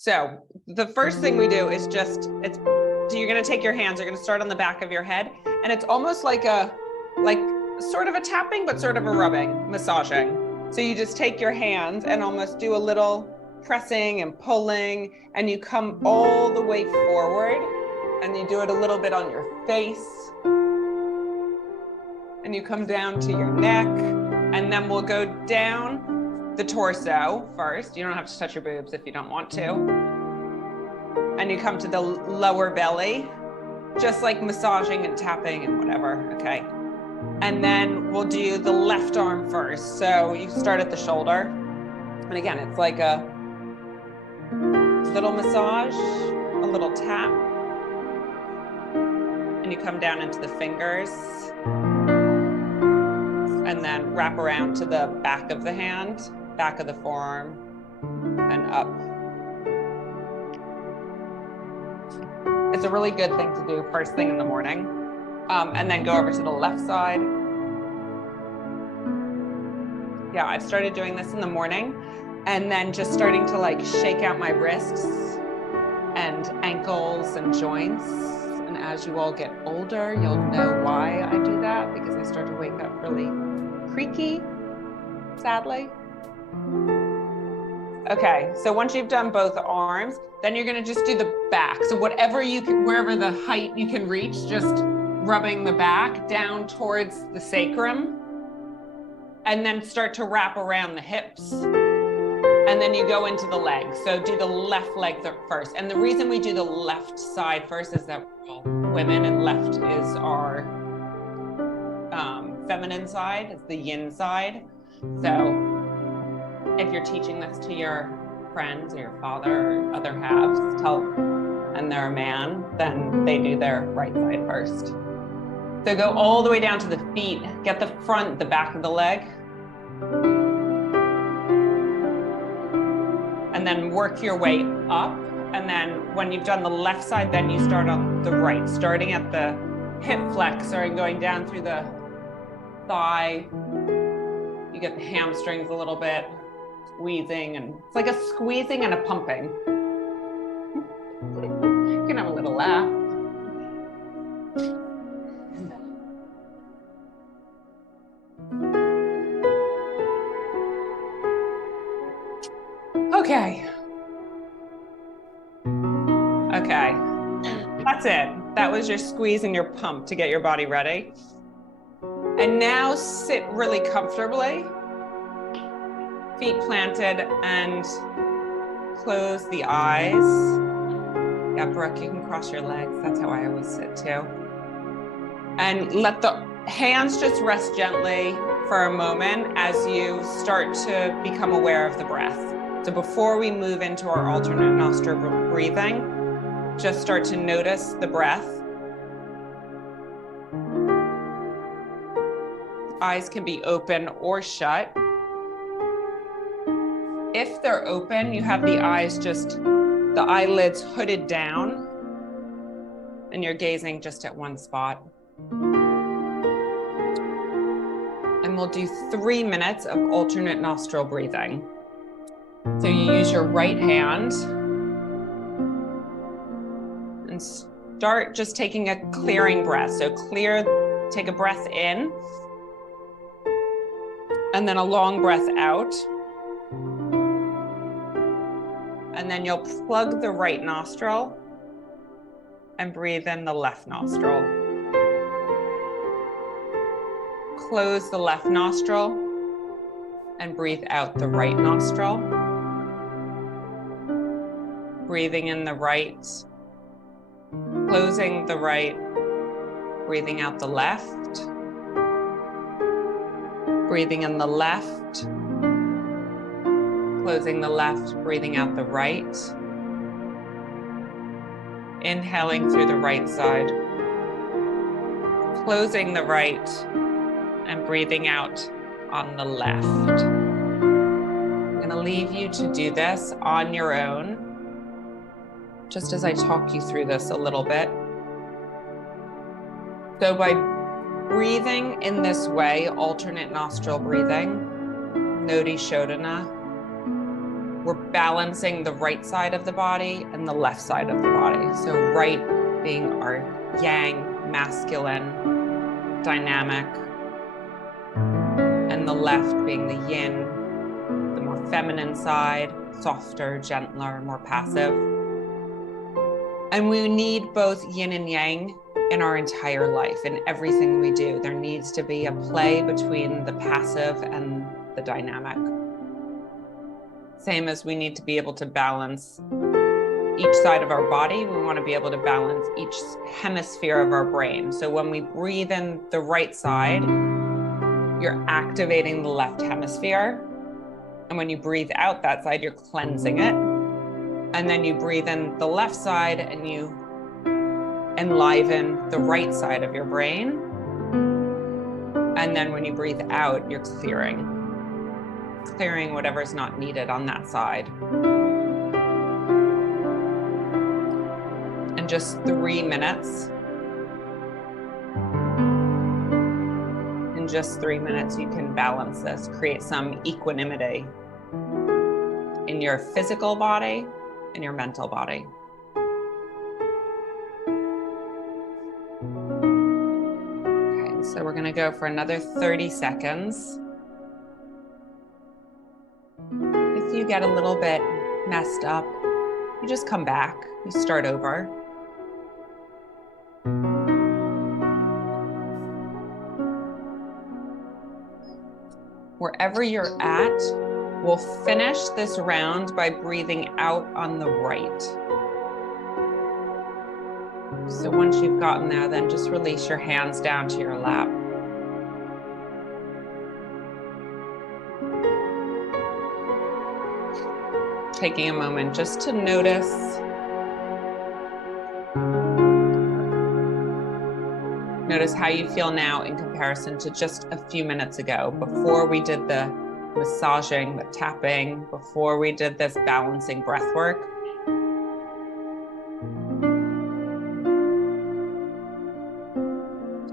So the first thing we do is so you're going to take your hands, you're going to start on the back of your head, and it's almost like sort of a tapping, but sort of a rubbing, massaging. So you just take your hands and almost do a little pressing and pulling, and you come all the way forward, and you do it a little bit on your face, and you come down to your neck, and then we'll go down the torso first. You don't have to touch your boobs if you don't want to. And you come to the lower belly, just like massaging and tapping and whatever, okay? And then we'll do the left arm first. So you start at the shoulder. And again, it's like a little massage, a little tap. And you come down into the fingers. And then wrap around to the back of the hand, back of the forearm, and up. It's a really good thing to do first thing in the morning. And then go over to the left side. Yeah, I've started doing this in the morning, and then just starting to like shake out my wrists and ankles and joints. And as you all get older, you'll know why I do that, because I start to wake up really creaky, sadly. Okay, so once you've done both arms, then you're gonna just do the back. So whatever you can, wherever the height you can reach, just rubbing the back down towards the sacrum, and then start to wrap around the hips. And then you go into the legs. So do the left leg first. And the reason we do the left side first is that we're all women, and left is our feminine side, it's the yin side. So if you're teaching this to your friends or your father or other halves, and they're a man, then they do their right side first. So go all the way down to the feet, get the front, the back of the leg. And then work your way up. And then when you've done the left side, then you start on the right, starting at the hip flexor and going down through the thigh. You get the hamstrings a little bit, squeezing, and it's like a squeezing and a pumping. You can have a little laugh. Okay, that's it. That was your squeeze and your pump to get your body ready. And now sit really comfortably, feet planted, and close the eyes. Yeah, Brooke, you can cross your legs. That's how I always sit too. And let the hands just rest gently for a moment as you start to become aware of the breath. So before we move into our alternate nostril breathing, just start to notice the breath. Eyes can be open or shut. If they're open, you have the eyes the eyelids hooded down, and you're gazing just at one spot. And we'll do 3 minutes of alternate nostril breathing. So you use your right hand and start just taking a clearing breath. So take a breath in, and then a long breath out. And then you'll plug the right nostril and breathe in the left nostril. Close the left nostril and breathe out the right nostril. Breathing in the right, closing the right, breathing out the left, breathing in the left, closing the left, breathing out the right, inhaling through the right side, closing the right, and breathing out on the left. I'm going to leave you to do this on your own, just as I talk you through this a little bit. So by breathing in this way, alternate nostril breathing, Nodi Shodhana, we're balancing the right side of the body and the left side of the body. So right being our yang, masculine, dynamic, and the left being the yin, the more feminine side, softer, gentler, more passive. And we need both yin and yang in our entire life, in everything we do. There needs to be a play between the passive and the dynamic. Same as we need to be able to balance each side of our body, we want to be able to balance each hemisphere of our brain. So when we breathe in the right side, you're activating the left hemisphere. And when you breathe out that side, you're cleansing it. And then you breathe in the left side and you enliven the right side of your brain. And then when you breathe out, you're clearing whatever's not needed on that side. In just 3 minutes. In just 3 minutes, you can balance this, create some equanimity in your physical body and your mental body. Okay, so we're gonna go for another 30 seconds. If you get a little bit messed up, you just come back, you start over. Wherever you're at, we'll finish this round by breathing out on the right. So once you've gotten there, then just release your hands down to your lap. Taking a moment just to notice how you feel now in comparison to just a few minutes ago, before we did the massaging, the tapping, before we did this balancing breath work.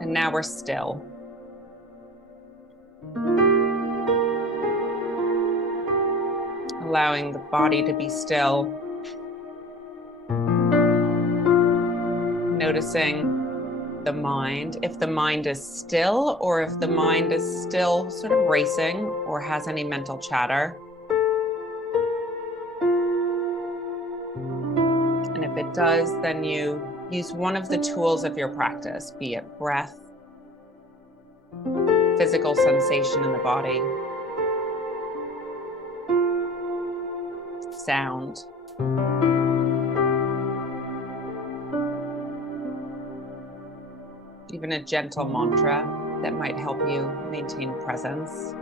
And now we're still. Allowing the body to be still. Noticing the mind, if the mind is still or if the mind is still sort of racing or has any mental chatter. And if it does, then you use one of the tools of your practice, be it breath, physical sensation in the body, sound. Even a gentle mantra that might help you maintain presence.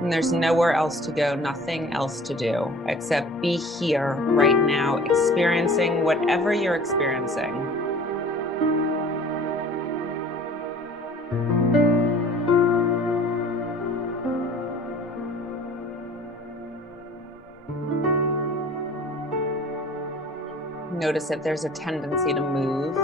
And there's nowhere else to go, nothing else to do, except be here right now, experiencing whatever you're experiencing. Notice if there's a tendency to move.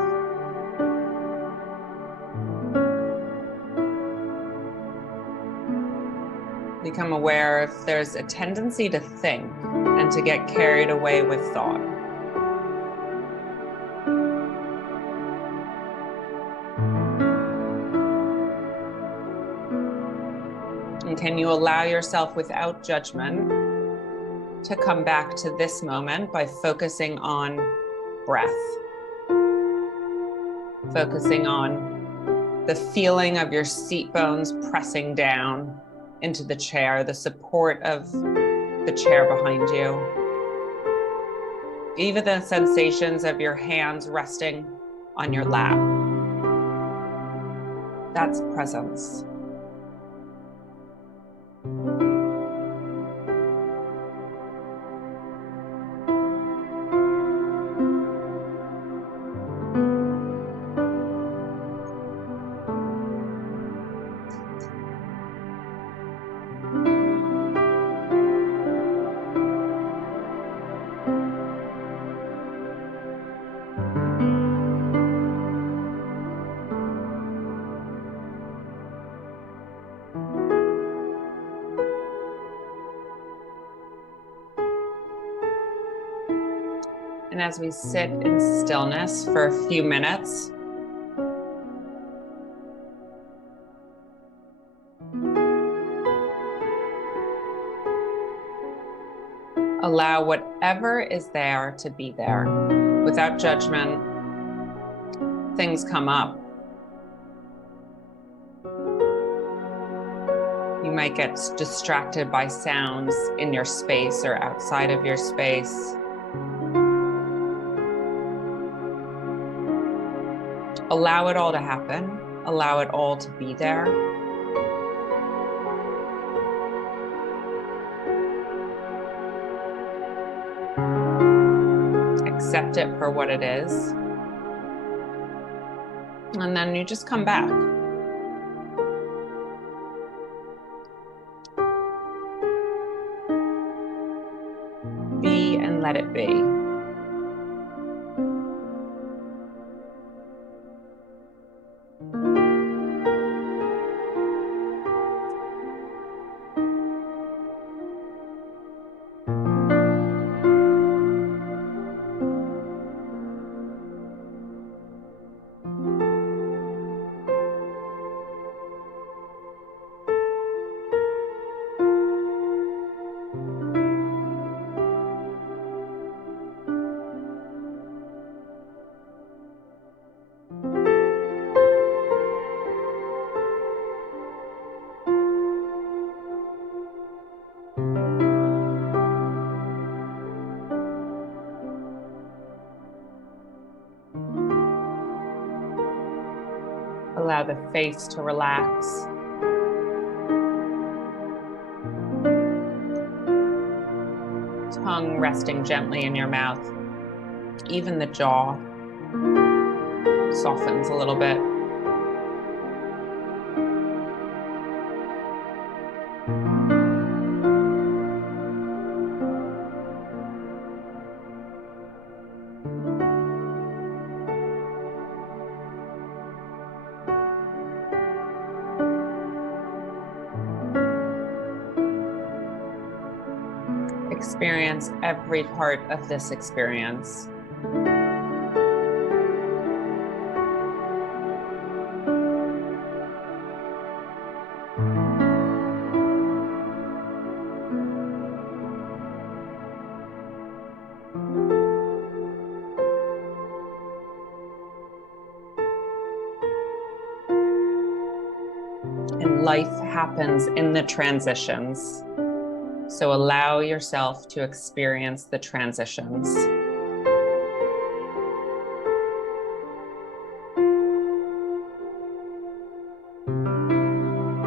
Become aware if there's a tendency to think and to get carried away with thought. And can you allow yourself without judgment to come back to this moment by focusing on breath, focusing on the feeling of your seat bones pressing down into the chair, the support of the chair behind you, even the sensations of your hands resting on your lap. That's presence. And as we sit in stillness for a few minutes, allow whatever is there to be there without judgment. Things come up. You might get distracted by sounds in your space or outside of your space. Allow it all to happen. Allow it all to be there. Accept it for what it is. And then you just come back. Be and let it be. Allow the face to relax. Tongue resting gently in your mouth. Even the jaw softens a little bit. Experience every part of this experience. And life happens in the transitions. So allow yourself to experience the transitions.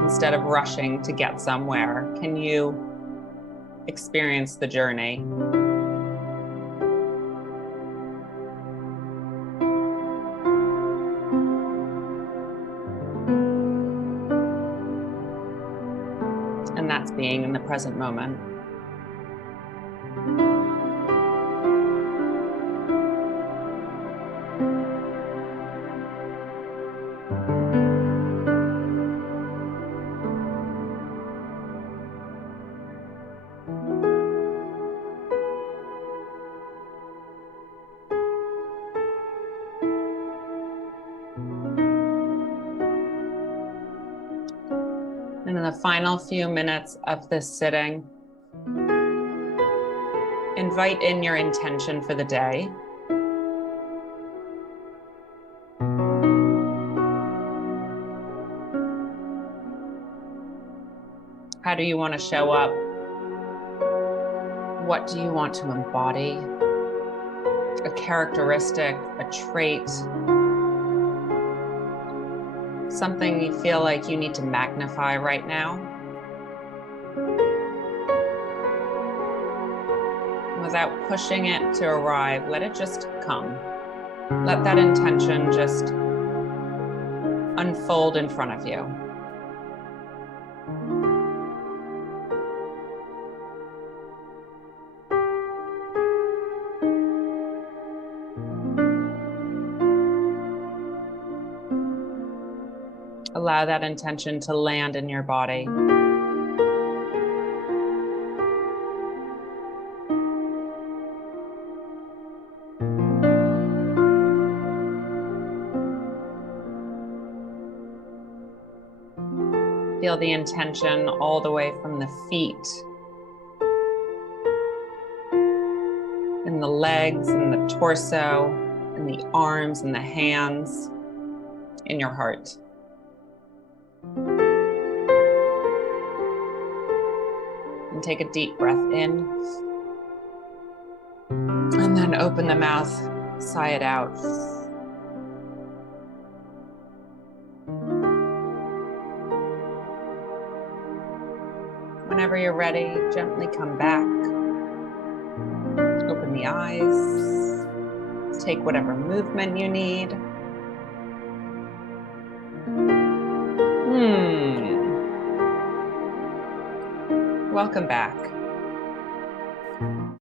Instead of rushing to get somewhere, can you experience the journey? And that's being in the present moment. And in the final few minutes of this sitting, invite in your intention for the day. How do you want to show up? What do you want to embody? A characteristic, a trait, something you feel like you need to magnify right now. Without pushing it to arrive, let it just come. Let that intention just unfold in front of you. Allow that intention to land in your body. Feel the intention all the way from the feet and the legs and the torso and the arms and the hands in your heart. And take a deep breath in. And then open the mouth, sigh it out. Whenever you're ready, gently come back. Open the eyes. Take whatever movement you need. Welcome back.